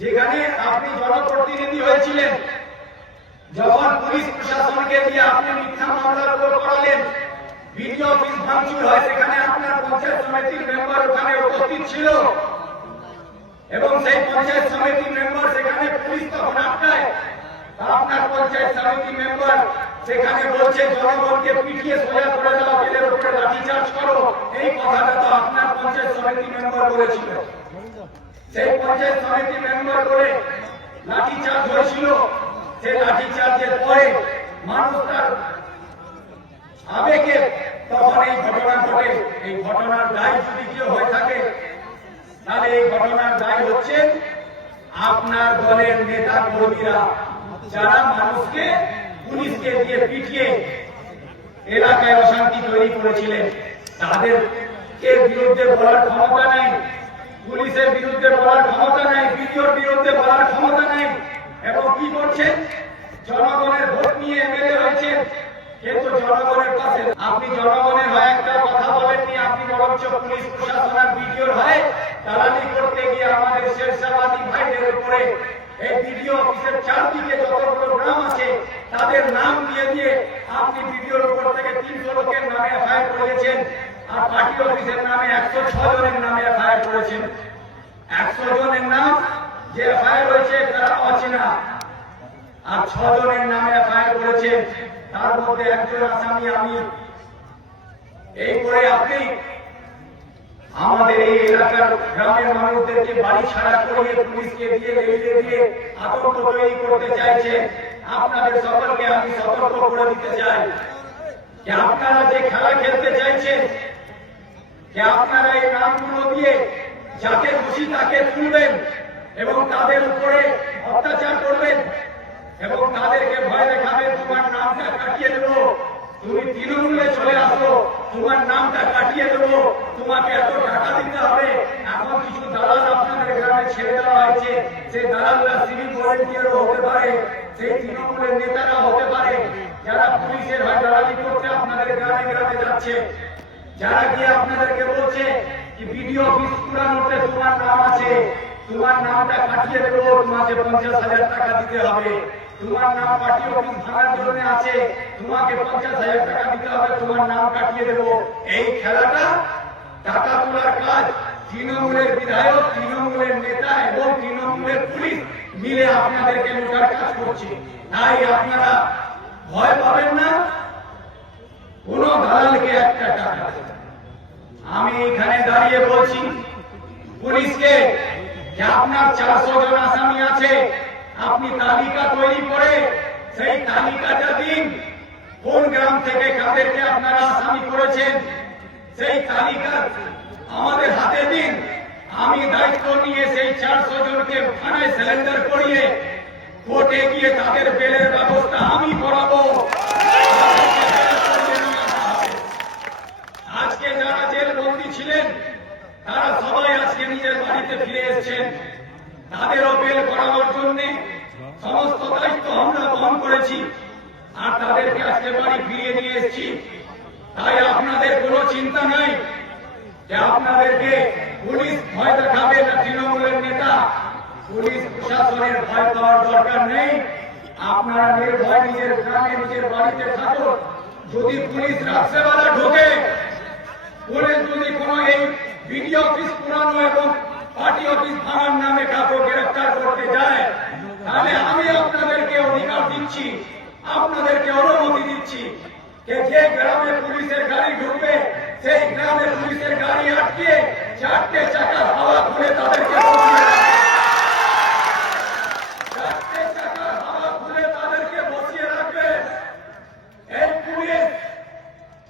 যেখানে আপনি জনপ্রতিনিধি হয়েছিলেন, যখন পুলিশ প্রশাসনকে দিয়ে আপনি মিথ্যা মামলা করালেন, বিডিও অফিস ভাঙচুর হয়, সেখানে আপনার পঞ্চায়েত সমিতির মেম্বার ওখানে উপস্থিত ছিল এবং সেই পঞ্চায়েত সমিতির মেম্বার সেখানে পুলিশ তখন আটকায়, আপনার পঞ্চায়েত সমিতি মেম্বার সেখানে বলছে জনগণকে পিটিয়ে সোজা করে দাও, জেলের উপরে লাঠিচার্জ করো। এই কথাটা তো আপনার পঞ্চায়েত সমিতি মেম্বার বলেছিল। সেই পঞ্চায়েত সমিতি মেম্বার করে লাঠিচার্জ হয়েছিল। সেই লাঠিচার্জের পরে মানুষ তার আবেগে তখন এই ঘটনা ঘটে। এই ঘটনার দায় যদি কেউ হয়ে থাকে, তাহলে এই ঘটনার দায় হচ্ছে আপনার দলের নেতা কর্মীরা, যারা মানুষকে পুলিশকে দিয়ে পিটিয়ে এলাকায় অশান্তি তৈরি করেছিলেন। তাদেরকে বিরুদ্ধে বলার ক্ষমতা নেই, পুলিশের বিরুদ্ধে বলার ক্ষমতা নেই, বিডিওর বিরুদ্ধে বলার ক্ষমতা নেই। এবং কি করছেন? জনগণের ভোট নিয়ে এমএলএ হয়েছেন, কিন্তু জনগণের পাশে আপনি জনগণের হয়ে একটা কথা বলেননি। আপনি বরঞ্চ পুলিশ প্রশাসন আর বিডিওর হয়ে দালালি করতে গিয়ে আমাদের শেরশাবাদী ভাইদের উপরে এই বিডিও অফিসের চারদিকে যতগুলো গ্রাম আছে তাদের নাম দিয়ে দিয়ে আপনি বিডিওর উপর থেকে 300 লোকের নামে এফআইআর করেছেন, আর পার্টি অফিসের নামে 106 জনের নামে এফআইআর করেছেন। 100 জনের নাম যে এফআইআর হয়েছে তারা অচেনা, আর 6 জনের নামে এফআইআর করেছেন, তার মধ্যে একজন আসামি আমি। এই করে আপনি আমাদের এই এলাকার গ্রামের মানুষদেরকে বাড়ি ছাড়া করিয়ে পুলিশকে দিয়ে লেলিয়ে দিয়ে আতঙ্ক তৈরি করতে চাইছেন। আপনাদের সকলকে আমি সতর্ক করে দিতে চাই যে আপনারা যে খেলা খেলতে চাইছেন, যে আপনারা এই নামগুলো দিয়ে যাকে খুশি তাকে তুলবেন এবং তাদের উপরে অত্যাচার করবেন এবং তাদেরকে ভয় দেখাবেন, তোমার নামটা কাটিয়ে দেবো, তুমি তৃণমূলে চলে আসো, তোমার নামটা কাটিয়ে দেবো, তোমাকে এত টাকা দিতে হবে। এখন কিছু দালাল আপনাদের গ্রামে ছেড়ে দেওয়া হয়েছে, সেই দালালরা সিভিল ভলেন্টিয়ারও হতে পারে, সেই তৃণমূলের নেতারা হতে পারে, যারা পুলিশের হয়ে দালালি করতে আপনাদের গ্রামে গ্রামে যাচ্ছে, যারা গিয়ে আপনাদেরকে বলছে যে বিডিও অফিস পুরানোতে তোমার নাম আছে, তোমার নামটা কাটিয়ে দেবো, তোমাকে 50,000 টাকা দিতে হবে। তোমার নাম পার্টি অফিস ভাঙার জন্য আছে, তোমাকে 50,000 টাকা দিতে হবে, তোমার নাম কাটিয়ে দেবো। এই খেলাটা টাকা তোলার কাজ তৃণমূলের বিধায়ক, তৃণমূলের নেতা এবং তৃণমূলের পুলিশ মিলে আপনাদেরকে লুটার কাজ করছে। তাই আপনারা ভয় পাবেন না কোন দালালকে একটা টাকা। আমি এখানে দাঁড়িয়ে বলছি পুলিশকে যে আপনার 400 জন আসামি আছে, আপনি তালিকা তৈরি করে সেই তালিকাটা দিন, কোন গ্রাম থেকে কাদেরকে আপনারা আসামি করেছেন সেই তালিকা আমাদের হাতে দিন। আমি দায়িত্ব নিয়ে সেই 400 জনকে থানায় সারেন্ডার করিয়ে কোর্টে গিয়ে তাদের বেলের ব্যবস্থা আমি করাবো। আজকে যারা জেলবন্দী ছিলেন তারা সবাই আজকে নিজের বাড়িতে ফিরে এসেছেন, তাদেরও বেল করানোর জন্য সমস্ত দায়িত্ব আমরা বহন করেছি আর তাদেরকে আজকে বাড়ি ফিরিয়ে নিয়ে এসেছি। তাই আপনাদের কোনো চিন্তা নাই যে আপনাদেরকে পুলিশ ভয় দেখাবে না তৃণমূলের নেতা, পুলিশ প্রশাসনের ভয় পাওয়ার দরকার নেই। আপনারা নির্ভয় নিজের গ্রামে নিজের বাড়িতে থাকুন। যদি পুলিশ রাত্রেবেলা ঢোকে, পুলিশ যদি কোনো এই বিডিও অফিস পুরানো এবং পার্টি অফিস ভাঙার নামে কাউকে গ্রেফতার করতে যায়, তাহলে আমি আপনাদেরকে অধিকার দিচ্ছি, আপনাদেরকে অনুমতি দিচ্ছি যে গ্রামে পুলিশের গাড়ি ঢুকবে সেই গ্রামে পুলিশের গাড়ি আটকে 4টে চাকা হাওয়া খুলে তাদেরকে বসিয়ে রাখবে। এই পুলিশ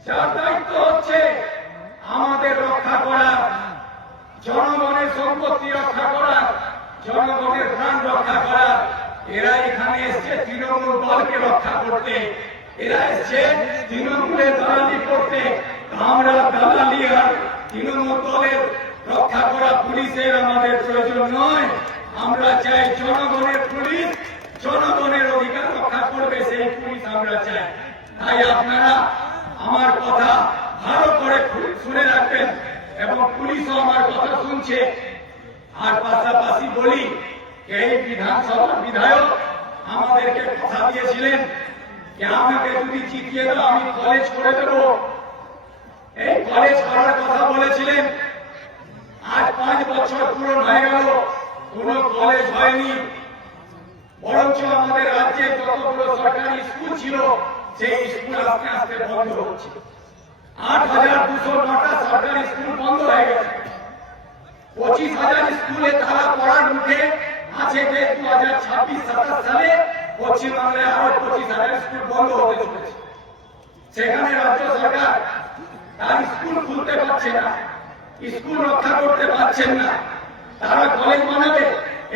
যার দায়িত্ব হচ্ছে আমাদের রক্ষা করা, জনগণের সম্পত্তি রক্ষা করা, জনগণের প্রাণ রক্ষা করা। এরা এখানে এসছে তৃণমূল দলকে রক্ষা করতে, এরা এসছে তৃণমূলের দালালি করতে। আমরা দালালি আর তৃণমূল দলের রক্ষা করা পুলিশের আমাদের প্রয়োজন নয়। আমরা চাই জনগণের পুলিশ, জনগণের অধিকার রক্ষা করবে সেই পুলিশ আমরা চাই। তাই আপনারা আমার কথা ভালো করে শুনে রাখবেন এবং পুলিশও আমার কথা শুনছে। আর পাশাপাশি বলি এই বিধানসভার বিধায়ক আমাদেরকে কথা দিয়েছিলেন যে আমাকে যদি জিতিয়ে দাও আমি কলেজ করে দেবো। এই কলেজ করার কথা বলেছিলেন। আজ 5 বছর পূরণ হয়ে গেল, কোন কলেজ হয়নি। বরঞ্চ আমাদের রাজ্যে যতগুলো সরকারি স্কুল ছিল সেই স্কুল আস্তে আস্তে বন্ধ হচ্ছে। 8,209টা সরকারি স্কুল বন্ধ হয়ে গেছে। 25,000 স্কুলে তারা পড়ার মুখে আছে যে 2026-27 সালে পশ্চিমবাংলায় আরো 25,000 স্কুল বন্ধ হতে চলেছে। সেখানে রাজ্য সরকার তার স্কুল খুলতে পারছে না, স্কুল রক্ষা করতে পারছেন না। তারা কলেজ বানাবে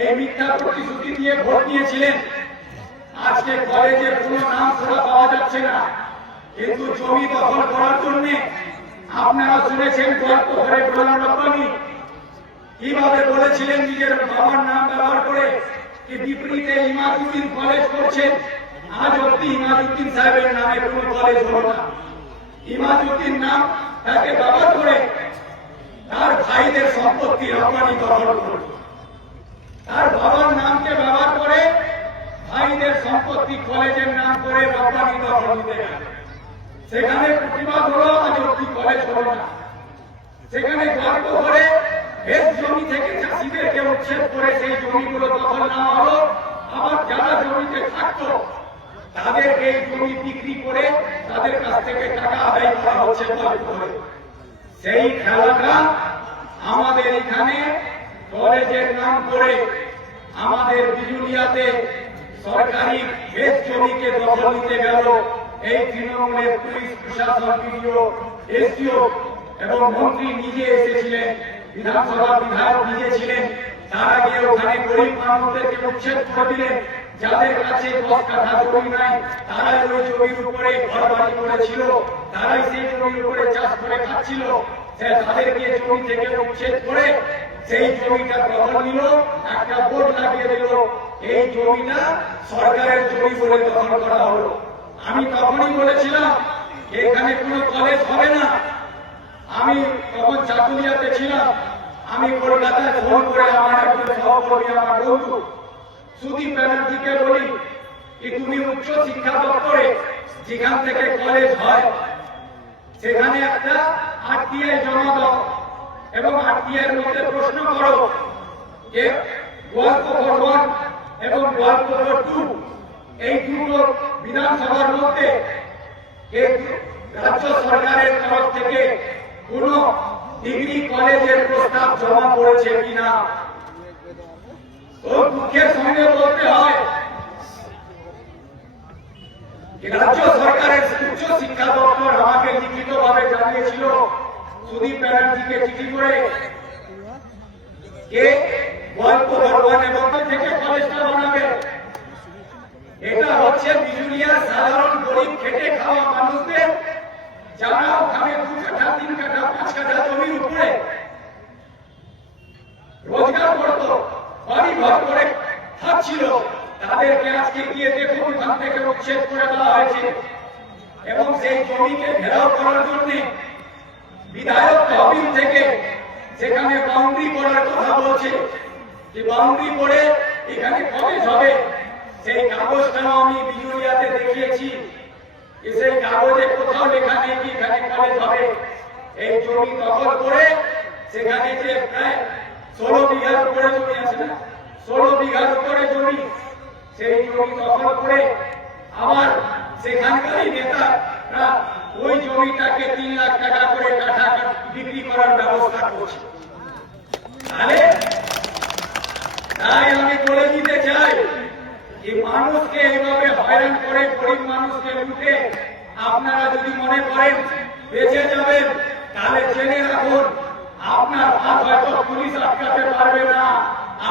এই মিথ্যা প্রতিশ্রুতি দিয়ে ভোট নিয়েছিলেন। আজকে কলেজের কোনো নাম শোনা পাওয়া যাচ্ছে না। কিন্তু জমি দখল করার জন্য আপনারা শুনেছেন গল্প করে গোলাম রব্বানী কিভাবে বলেছিলেন নিজের বাবার নাম ব্যবহার করে কি বিপরীতে ইমাদউদ্দিন কলেজ করছেন। আজ অব্দি ইমাদউদ্দিন সাহেবের নামে কোন কলেজ হল না। ইমাদউদ্দিন নাম তাকে ব্যবহার করে তার ভাইদের সম্পত্তি রব্বানী দখল করল। তার বাবার নামকে ব্যবহার করে ভাইদের সম্পত্তি কলেজের নাম করে রব্বানী দখল নিতে গেল। সেখানে প্রতিবাদ হলো, আজ অব্দি কলেজ হল না। সেখানে গল্প করে এর জমি থেকে চাষিদেরকে উচ্ছেদ করে সেই জমিগুলো দখল নেওয়া হলো। আবার যারা জমিতে থাকতো তাদেরকে এই জমি বিক্রি করে তাদের কাছ থেকে টাকা আদায় করা হচ্ছে। সেই খেলাটা আমাদের এখানে কলেজের নাম করে আমাদের বিজুলিয়াতে সরকারি বেশ জমিকে দখল নিতে গেল। এই তৃণমূলের পুলিশ প্রশাসন, বিডিও, এসডিও এবং মন্ত্রী নিজে এসেছিলেন, বিধানসভা বিধায়ক নিজে ছিলেন। তারা গিয়ে ওখানে গরিব মানুষদেরকে উচ্ছেদ করে দিলেন। যাদের কাছে 10 কাঠা জমি নাই তারাই ওই জমির উপরে ঘর বাড়ি করেছিল, তারাই সেই জমির উপরে চাষ করে খাচ্ছিল। তাদেরকে জমি থেকে উচ্ছেদ করে সেই জমিটা দখল নিল, একটা বোর্ড লাগিয়ে দিল এই জমিটা সরকারের জমি বলে দখল করা হলো। আমি তখনই বলেছিলাম এখানে কোনো কলেজ হবে না। আমি তখন চাকুলিয়াতে ছিলাম। আমি কলকাতায় ফোন করে আমার একজন সহকর্মী, আমার বন্ধু সুদীপ ব্যানার্জিকে বলি কি তুমি উচ্চ শিক্ষা দপ্তরে যেখান থেকে কলেজ হয় সেখানে একটা আরটিআই জমা দাও এবং আরটিআই এর মধ্যে প্রশ্ন করো যে গোয়ালপুর 1 এবং গোয়ালপুর 2 এই দুটো বিধানসভার মধ্যে রাজ্য সরকারের তরফ থেকে কোন ডিগ্রি কলেজের প্রস্তাব জমা পড়েছে কিনা। ওর দুঃখের সঙ্গে বলতে হয় রাজ্য সরকারের উচ্চ শিক্ষা দপ্তর আমাকে লিখিতভাবে জানিয়েছিল সুদীপ ব্যানার্জিকে চিঠি করে কে গোয়ালপুর 1 এবং থেকে কলেজটা বানাবে। এটা হচ্ছে বিজুলিয়ার সাধারণ গরিব খেটে খাওয়া মানুষদের যারা ওখানে 2 কাঠা 3 কাঠা 5 কাঠা জমির উপরে রোজগার করত, বাড়ি ঘর করে থাকছিল, তাদেরকে আজকে গিয়ে দেখুন ওখান থেকে উচ্ছেদ করে দেওয়া হয়েছে। এবং সেই জমিকে ঘেরাও করার জন্য বিধায়ক তহবিল থেকে সেখানে বাউন্ডারি করার কথা বলছে যে বাউন্ডারি করে এখানে কলেজ হবে। সেই কাগজটাও আমি বিজুলিয়াতে দেখিয়েছি। সেই কাগজে কোথাও লেখা নেই কি এখানে কলেজ হবে। এই জমি দখল করে সেখানে যে প্রায় 16 বিঘার উপরে জমি আছে না, 16 বিঘার উপরে জমি, সেই জমি দখল করে আবার সেখানকারই নেতারা ওই জমিটাকে 3 লাখ টাকা করে কাঠা বিক্রি করার ব্যবস্থা করছে। তাই আমি বলে দিতে চাই এই মানুষকে এইভাবে হয়রান করে গরিব মানুষকে লুটে আপনারা যদি মনে করেন বেঁচে যাবেন তাহলে জেনে রাখুন আপনার হাত হয়তো পুলিশ আটকাতে পারবে না,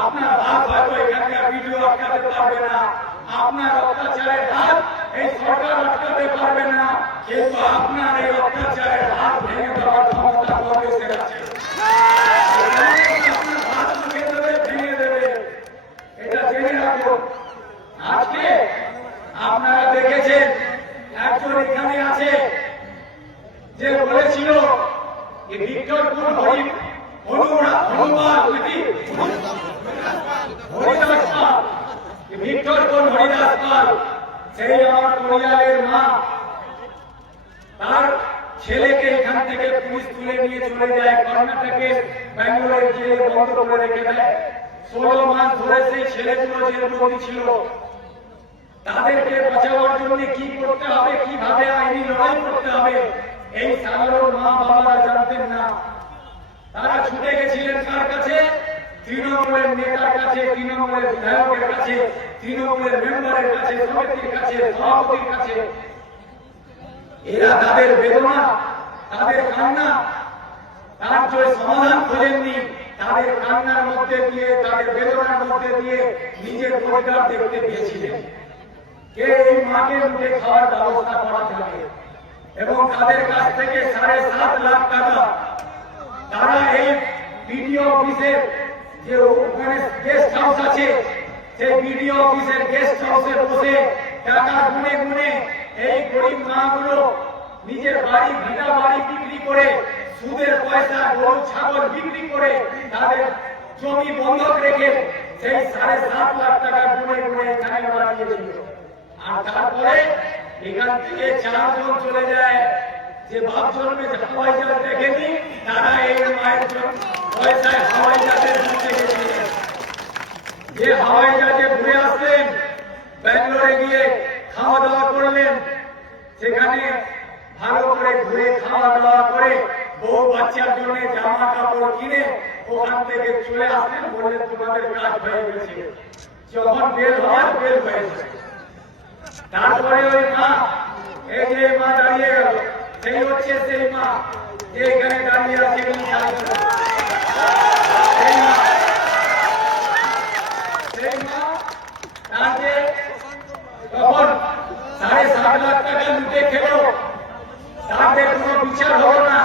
আপনার হাত হয়তো এখানকার ভিডিও আটকাতে পারবে না, আপনার অত্যাচারের হাত এই সরকার আটকাতে পারবে না, কিন্তু আপনার এই অত্যাচারের হাত ভেঙে দেওয়ার ক্ষমতা কংগ্রেসের আছে। আপনার হাত ভেঙে দেবে, ভেঙে দেবে, এটা জেনে রাখুন। আজকে আপনারা দেখেছেন একজন এখানে আছে যে বলেছিল ভিক্টরপুর হরিদাস ভিক্টর কোন হরিদাস পাল, সেই আমার পরিয়ালের মা, তার ছেলেকে এখান থেকে পুলিশ তুলে নিয়ে চলে যায় কর্ণাটকের ব্যাঙ্গালোরের জেলে বন্ধ করে রেখে দেয়। 16 মাস ধরে সেই ছেলেগুলো জেলবন্দি ছিল। তাদেরকে বাঁচাবার জন্য কি করতে হবে, কিভাবে আইনি লড়াই করতে হবে, এই সাধারণ মা বাবারা জানতেন না। তারা ছুটে গেছিলেন কার কাছে? তৃণমূলের নেতার কাছে, তৃণমূলের বিধায়কের কাছে, তৃণমূলের মেম্বারের কাছে, সমিতির কাছে, সভাপতির কাছে। এরা তাদের বেদনা, তাদের কান্না, তার যে সমাধান খোঁজেননি, তাদের কান্নার মধ্যে দিয়ে, তাদের বেদনার মধ্যে দিয়ে নিজের পরিবার দেখতে পেয়েছিলেন। কে এই মাকে মুখে খাওয়ার ব্যবস্থা করা যাবে, এবং তাদের কাছ থেকে 7.5 লাখ টাকা তারা এই বিডিও অফিসের যে ওখানে গেস্ট হাউস আছে, সেই বিডিও অফিসের গেস্ট হাউসে বসে টাকা গুনে গুনে এই গরিব মাগুলো নিজের বাড়ি, ভিটা বাড়ি বিক্রি করে, সুদের পয়সা, গরু ছাগল বিক্রি করে, তাদের জমি বন্ধক রেখে সেই 7.5 লাখ টাকা গুনে গুনে এখানে ওরা দিয়েছিল। আর তারপরে এখান থেকে 4 জন চলে যায়, যে বাপ জন্মে হাওয়াই জাহাজ দেখেনি, তারা এই মায়ের পয়সায় হাওয়াই জাহাজে ঘুরতে গেছিলেন। যে হাওয়াই জাহাজে ঘুরে আসলেন, ব্যাঙ্গালোরে গিয়ে খাওয়া দাওয়া করলেন, সেখানে ভালো করে ঘুরে খাওয়া দাওয়া করে বউ বাচ্চার জন্য জামা কাপড় কিনে ওখান থেকে চলে আসলেন, বললেন তোমাদের কাজ হয়ে গেছে। যখন বের হওয়ার, বের হয়েছে। তারপরে ওই মা, এই যে মা দাঁড়িয়ে গেল, সেই হচ্ছে সেই মা যে এখানে দাঁড়িয়ে আছে। সেই মা তাকে তখন 7.5 লাখ টাকা লুটে খেল, তাদের কোনো বিচার হলো না।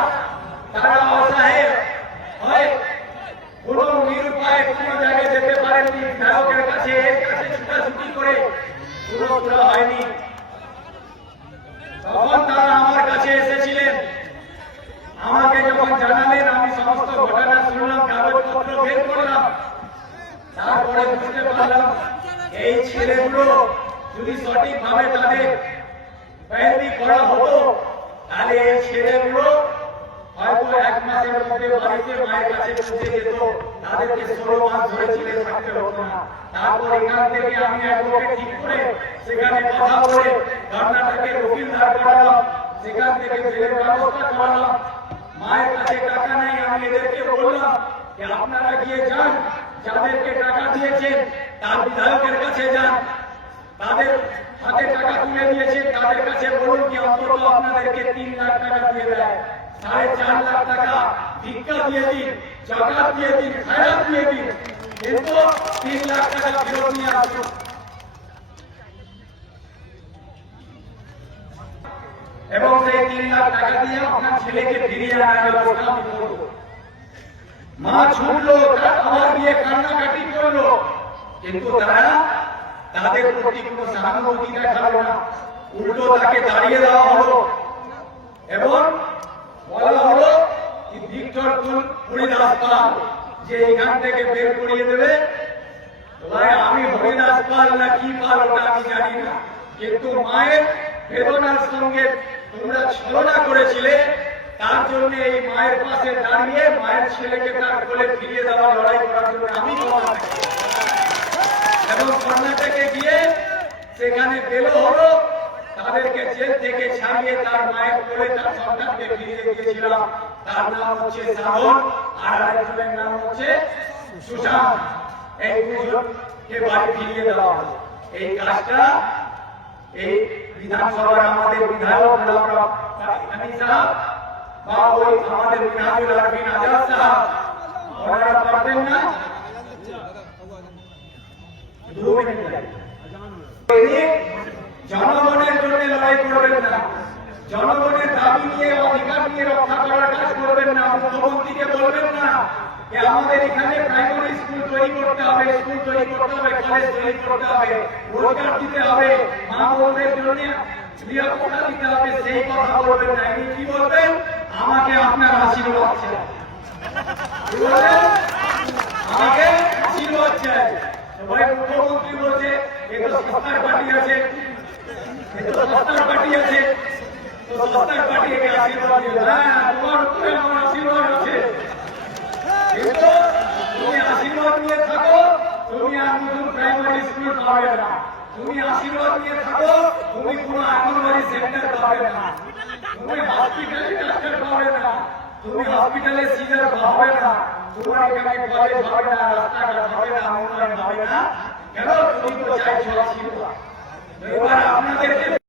তারা অসহায় হয়, কোনো নিরুপায়, কোনো জায়গায় যেতে পারেননি, বিধায়কের কাছে এর কাছে ছুটাছুটি করে পুরো হয়নি। তখন তারা আমার কাছে এসেছিলেন, আমাকে যখন জানালেন, আমি সমস্ত ঘটনা শুনলাম, কাগজপত্র বের করলাম। তারপরে বুঝতে পারলাম এই ছেলেগুলো যদি সঠিকভাবে তাদের তৈরি করা হতো, তাহলে এই ছেলেগুলো হয়তো 1 মাসের মধ্যে বাড়িতে মায়ের কাছে পৌঁছে যেত, তাদেরকে 16 মাস ধরে ছেলে থাকতে হতো না। তারপর এখান থেকে আমি অ্যাডভোকেট ঠিক করে সেখানে কথা বলে কর্ণাটকের উকিল দাঁড় করালাম, সেখান থেকে জেলের ব্যবস্থা করালাম। মায়ের কাছে টাকা নেই, আমি এদেরকে বললাম যে আপনারা গিয়ে যান, যাদেরকে টাকা দিয়েছেন তার বিধায়কের কাছে যান, তাদের হাতে টাকা তুলে দিয়েছেন, তাদের কাছে বলুন কি অন্তত আপনাদেরকে 3 লাখ টাকা দিয়ে দেয়। 4.5 লাখ টাকা ভিক্ষা দিয়ে দিন, জাকাত দিয়ে দিন, খায়রাত দিয়ে দিন, কিন্তু 3 লাখ টাকা ফেরত নিয়ে আসুন। এবং সেই 3 লাখ টাকা দিয়ে আপনার ছেলেকে ফিরিয়ে আনার ব্যবস্থা আমি করব। মা ছুটলো, আবার গিয়ে কান্নাকাটি করলো, কিন্তু তারা তাদের প্রতি কোনো সহানুভূতি দেখালো না। উল্টো তাকে দাঁড়িয়ে দেওয়া হলো এবং বলা হলো কি ভিক্টর কোন হরিদাস পাল যে এখান থেকে বের করিয়ে দেবে। ভাই, আমি হরিদাস পাল না কি পাল ওটা আমি জানি না, কিন্তু মায়ের বেদনার সঙ্গে তোমরা ছলনা করেছিলে, তার জন্য এই মায়ের পাশে দাঁড়িয়ে মায়ের ছেলেকে তার কোলে ফিরিয়ে দেওয়ার লড়াই করার জন্য আমি তোমার এবং কর্ণাটকে গিয়ে সেখানে বেল হলো, তাদেরকে জেল থেকে ছাড়িয়ে তার মায়ের কোলে তার সন্তানকে ফিরিয়ে দিয়েছিলাম। তার নাম হচ্ছে সাধন, আর আরেকজনের নাম হচ্ছে সুশান্ত। এই দুজনকে বাড়ি ফিরিয়ে দেওয়া হলো। এই কাজটা এই বিধানসভার আমাদের বিধায়ক সাহেব বা ওই আমাদের বিধায়ক আরবিন আজাদ সাহেব ওনারা পারবেন না। জনগণের জন্য লড়াই করবেন না, জনগণের দাবি নিয়ে, অধিকার নিয়ে রক্ষা করার কাজ করবেন না। মুখ্যমন্ত্রীকে বলবেন না যে আমাদের এখানে প্রাইমারি স্কুল তৈরি করতে হবে, স্কুল তৈরি করতে হবে, কলেজ তৈরি করতে হবে, রোজগার দিতে হবে, মা বোনদের জন্য নিরাপত্তা দিতে হবে, সেই কথা বলবেন না। আপনি কি বলবেন? আমাকে আপনার আশীর্বাদ চাই, আমাকে আশীর্বাদ চাই। মুখ্যমন্ত্রী বলছে এই তো সস্তার পার্টি আছে, এই তো সস্তার পার্টি আছে, তো সস্তার পার্টি একে আশীর্বাদ দিল। হ্যাঁ, তোমার উপরে আমার আশীর্বাদ আছে, কিন্তু তুমি আশীর্বাদ নিয়ে থাকো, তুমি আর নতুন প্রাইমারি স্কুল পাবে না। তুমি আশীর্বাদ নিয়ে থাকো, তুমি কোনো আঙ্গনবাড়ি সেন্টার পাবে না, তুমি হসপিটালে ডাক্তার পাবে না, তুমি হসপিটালে সিজার পাবে না, তোমার এখানে কলেজ হবে না, রাস্তাঘাট হবে না, উন্নয়ন হবে না। কেন? তুমি তো চাইছো আশীর্বাদ। এবার আপনাদেরকে